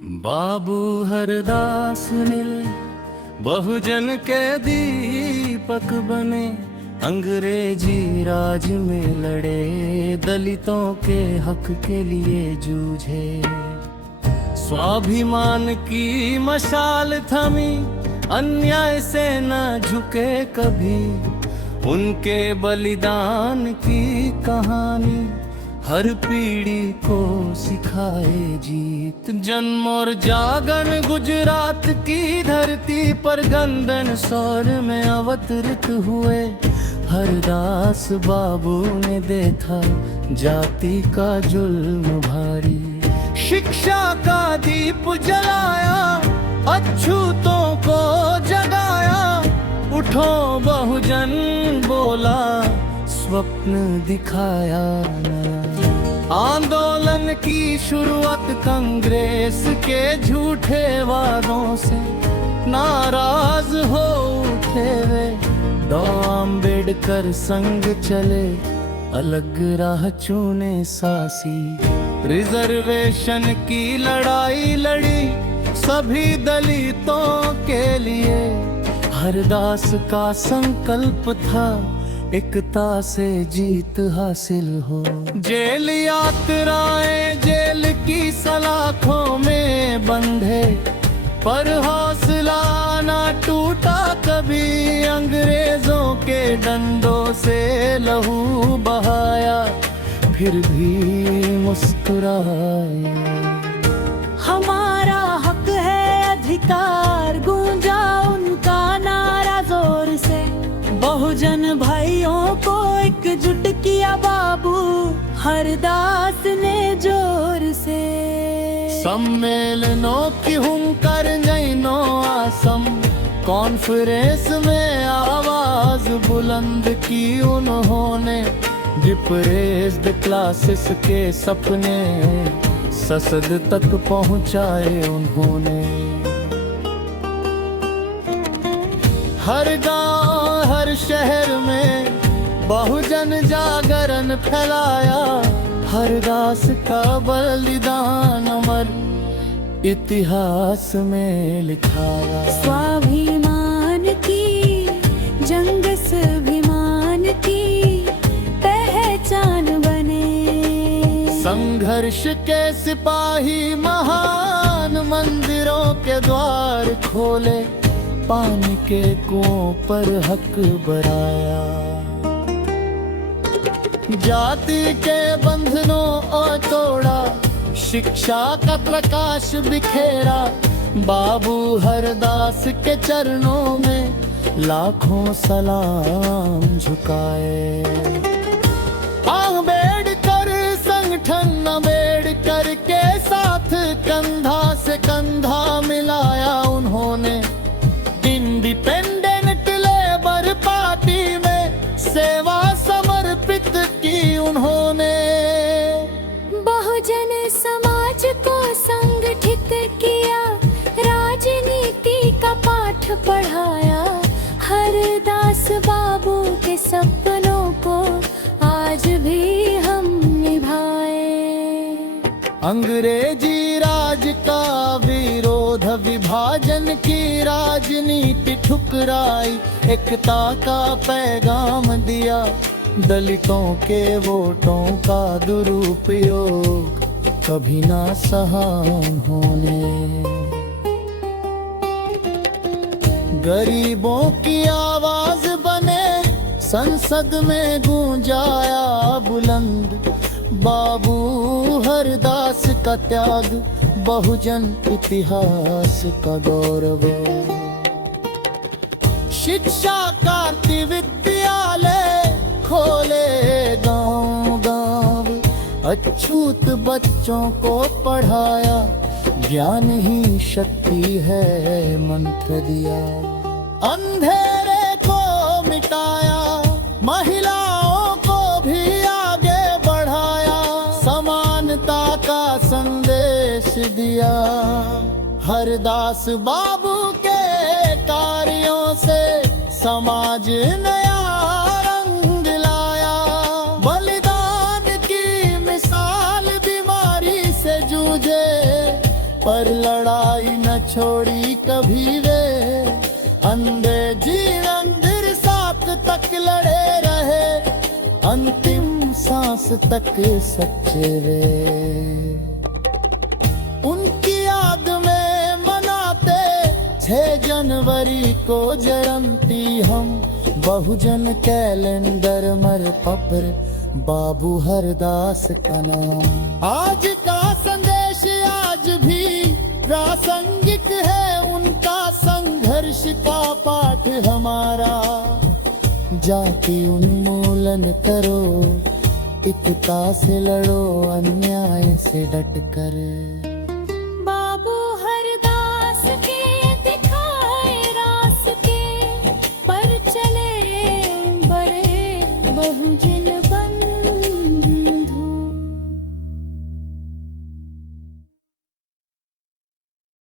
बाबू हरदास नील बहुजन के दीपक बने, अंग्रेजी राज में लड़े, दलितों के हक के लिए जूझे। स्वाभिमान की मशाल थमी, अन्याय से न झुके कभी, उनके बलिदान की कहानी हर पीढ़ी को सिखाए जीत। जन्म और जागरण गुजरात की धरती पर गंदन सौर में अवतरित हुए। हरदास बाबू ने देखा जाति का जुल्म भारी, शिक्षा का दीप जलाया, अछूतों को जगाया। उठो बहुजन बोला, स्वप्न दिखाया। आंदोलन की शुरुआत कांग्रेस के झूठे वादों से नाराज हो उठे वे। डॉ अम्बेडकर संग चले, अलग राह चुने सासी। रिजर्वेशन की लड़ाई लड़ी सभी दलितों के लिए। हरदास का संकल्प था एकता से जीत हासिल हो। जेल यात्राएं जेल की सलाखों में बंधे, पर हौसला ना टूटा कभी। अंग्रेजों के डंडों से लहू बहाया, फिर भी मुस्कुराए। हमारा हक है अधिकार, गूंजा उनका नारा जोर से। बहुजन भाइयों को एकजुट किया बाबू हरदास ने जोर से। सम्मेलनों की हुंकार जैनो आसम, कॉन्फ्रेंस में आवाज बुलंद की उन्होंने। डिप्रेस्ड क्लासेस के सपने ससद तक पहुंचाए उन्होंने। हर गांव हर शहर में बहुजन जागरण फैलाया। हरदास का बलिदान अमर इतिहास में लिखाया। स्वाभिमान की जंग स्वाभिमान की पहचान बने। संघर्ष के सिपाही महान मंदिरों के द्वार खोले। पानी के कुओं पर हक बराया। जाति के बंधनों और तोड़ा, शिक्षा का प्रकाश बिखेरा। बाबू हरदास के चरणों में लाखों सलाम झुकाए। अम्बेडकर संगठन अम्बेडकर के साथ कंधा से कंधा मिलाया उन्होंने। इंडिपेंडेंट लेबर पार्टी में सेवा समर्पित की उन्होंने। बहुजन समाज को संगठित किया, राजनीति का पाठ पढ़ाया। हरदास बाबू के सपनों को आज भी हम निभाए। अंग्रेजी राज का विरोध, विभाजन की राजनीति ठुकराई। एकता का पैगाम दिया, दलितों के वोटों का दुरुपयोग कभी ना सहा उन्होंने। गरीबों की आवाज बने, संसद में गूंजाया बुलंद। बाबू हरदास का त्याग, बहुजन इतिहास का गौरव। शिक्षा का विद्यालय खोले गांव गांव, अछूत बच्चों को पढ़ाया। ज्ञान ही शक्ति है मंत्र दिया। अंधेरे को मिटाया, महिलाओं को भी आगे बढ़ाया। समानता का संदेश दिया। हरदास बाबू के कार्यों से समाज नया रंग लाया। बलिदान की मिसाल बीमारी से जूझे, पर लड़ाई न छोड़ी कभी वे। अंधे जीवन फिर साथ तक लड़े रहे, अंतिम सांस तक सच्चे वे। उनकी याद में मनाते 6 जनवरी को जयंती हम, बहुजन कैलेंडर मर पपर बाबू हरदास का नाम। आज का संदेश आज भी प्रासंगिक है, उनका संघर्ष का पाठ हमारा। जाति उन्मूलन करो, एकता से लड़ो, अन्याय से डट कर।